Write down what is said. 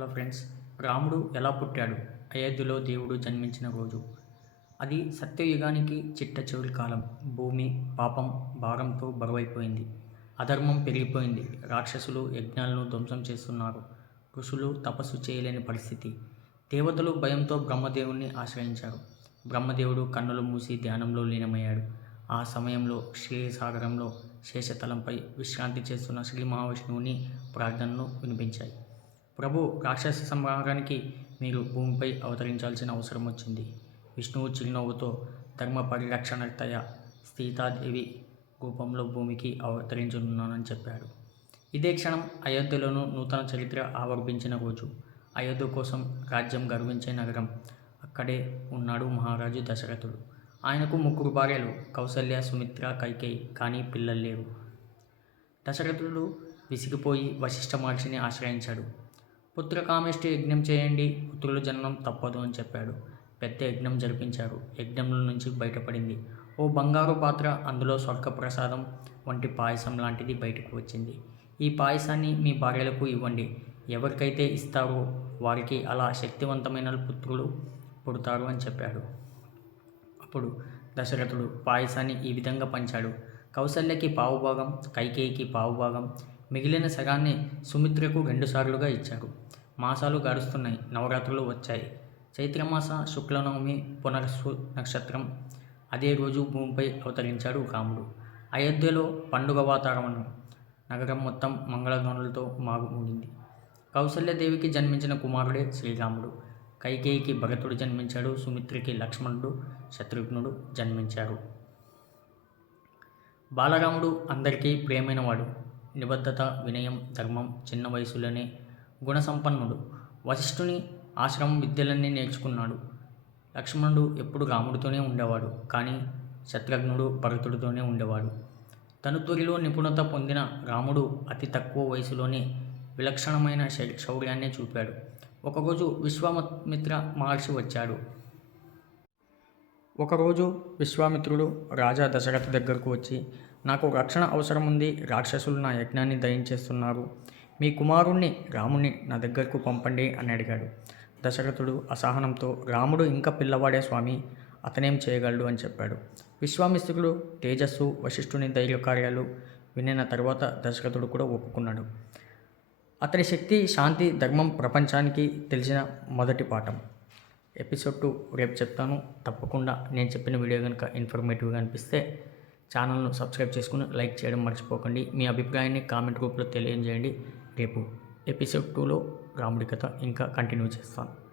Hello friends రాముడు ఎలా పుట్టాడు? అయోధ్యలో దేవుడు జన్మించిన రోజు. అది సత్యయుగానికి చిట్ట చివరి కాలం. భూమి పాపం భారంతో బరువైపోయింది. అధర్మం పెరిగిపోయింది. రాక్షసులు యజ్ఞాలను ధ్వంసం చేస్తున్నారు. ఋషులు తపస్సు చేయలేని పరిస్థితి. దేవతలు భయంతో బ్రహ్మదేవుణ్ణి ఆశ్రయించారు. బ్రహ్మదేవుడు కన్నులు మూసి ధ్యానంలో లీనమయ్యాడు. ఆ సమయంలో శ్రీసాగరంలో శేషతలంపై విశ్రాంతి చేస్తున్న శ్రీ మహావిష్ణువుని ప్రార్థనలు వినిపించాయి. ప్రభు రాక్షస సంహారానికి మీరు భూమిపై అవతరించాల్సిన అవసరం వచ్చింది. విష్ణువు చిరునవ్వుతో ధర్మ పరిరక్షణతయ సీతాదేవి రూపంలో భూమికి అవతరించనున్నానని చెప్పాడు. ఇదే క్షణం అయోధ్యలోనూ నూతన చరిత్ర ఆవర్భించిన రోజు. అయోధ్య కోసం రాజ్యం గర్వించే నగరం అక్కడే ఉన్నాడు మహారాజు దశరథుడు. ఆయనకు ముగ్గురు భార్యలు కౌసల్య సుమిత్ర కైకేయి కానీ పిల్లలు లేరు. దశరథుడు విసిగిపోయి వశిష్ఠ మహర్షిని ఆశ్రయించాడు. పుత్రకామేష్టి యజ్ఞం చేయండి. పుత్రుల జననం తప్పదు అని చెప్పాడు. పెద్ద యజ్ఞం జరిపించారు. యజ్ఞంలో నుంచి బయటపడింది. ఓ బంగారు పాత్ర అందులో స్వర్గ ప్రసాదం వంటి పాయసం లాంటిది బయటకు వచ్చింది. ఈ పాయసాన్ని మీ భార్యలకు ఇవ్వండి. ఎవరికైతే ఇస్తారో వారికి అలా శక్తివంతమైన పుత్రులు పుడతారు అని చెప్పాడు. అప్పుడు దశరథుడు పాయసాన్ని ఈ విధంగా పంచాడు. కౌసల్యకి పావు భాగం కైకేయికి పావు భాగం మిగిలిన సగాన్ని సుమిత్రకు రెండుసార్లుగా ఇచ్చారు మాసాలు గడుస్తున్నాయి నవరాత్రులు వచ్చాయి. చైత్రమాస శుక్లనవమి పునర్సు నక్షత్రం. అదే రోజు భూమిపై అవతరించాడు రాముడు. అయోధ్యలో పండుగ వాతావరణం. నగరం మొత్తం మంగళధ్వనులతో మాగుమూడింది. కౌసల్యదేవికి జన్మించిన కుమారుడే శ్రీరాముడు. కైకేయికి భరతుడు జన్మించాడు సుమిత్రికి లక్ష్మణుడు శత్రుఘ్నుడు జన్మించారు. బాలరాముడు అందరికీ ప్రియమైనవాడు నిబద్ధత వినయం ధర్మం చిన్న వయసులోనే గుణసంపన్నుడు. వశిష్ఠుని ఆశ్రమం విద్యలన్నీ నేర్చుకున్నాడు. లక్ష్మణుడు ఎప్పుడు రాముడితోనే ఉండేవాడు కానీ శత్రుఘ్నుడు భరతుడితోనే ఉండేవాడు. తనుతురిలో నిపుణత పొందిన రాముడు అతి తక్కువ వయసులోనే విలక్షణమైన శౌ- శౌర్యాన్ని చూపాడు. ఒకరోజు విశ్వామిత్ర మహర్షి వచ్చాడు. ఒకరోజు విశ్వామిత్రుడు రాజా దశరథ దగ్గరకు వచ్చి నాకు రక్షణ అవసరం ఉంది రాక్షసులు నా యజ్ఞాన్ని దయించేస్తున్నారు మీ కుమారుణ్ణి రాముణ్ణి నా దగ్గరకు పంపండి అని అడిగాడు. దశరథుడు అసహనంతో రాముడు ఇంకా పిల్లవాడే స్వామి అతనేం చేయగలడు అని చెప్పాడు. విశ్వామిత్రుడు తేజస్సు వశిష్ఠుని ధైర్యకార్యాలు వినిన తర్వాత దశరథుడు కూడా ఒప్పుకున్నాడు. అతని శక్తి శాంతి ధర్మం ప్రపంచానికి తెలిసిన మొదటి పాఠం. ఎపిసోడ్ టూ రేపు చెప్తాను. తప్పకుండా నేను చెప్పిన వీడియో కనుక ఇన్ఫర్మేటివ్గా అనిపిస్తే ఛానల్ను సబ్స్క్రైబ్ చేసుకుని లైక్ చేయడం మర్చిపోకండి. మీ అభిప్రాయాన్ని కామెంట్ గ్రూప్లో తెలియజేయండి. రేపు ఎపిసోడ్ టూలో రాముడి కథ ఇంకా కంటిన్యూ చేస్తాను.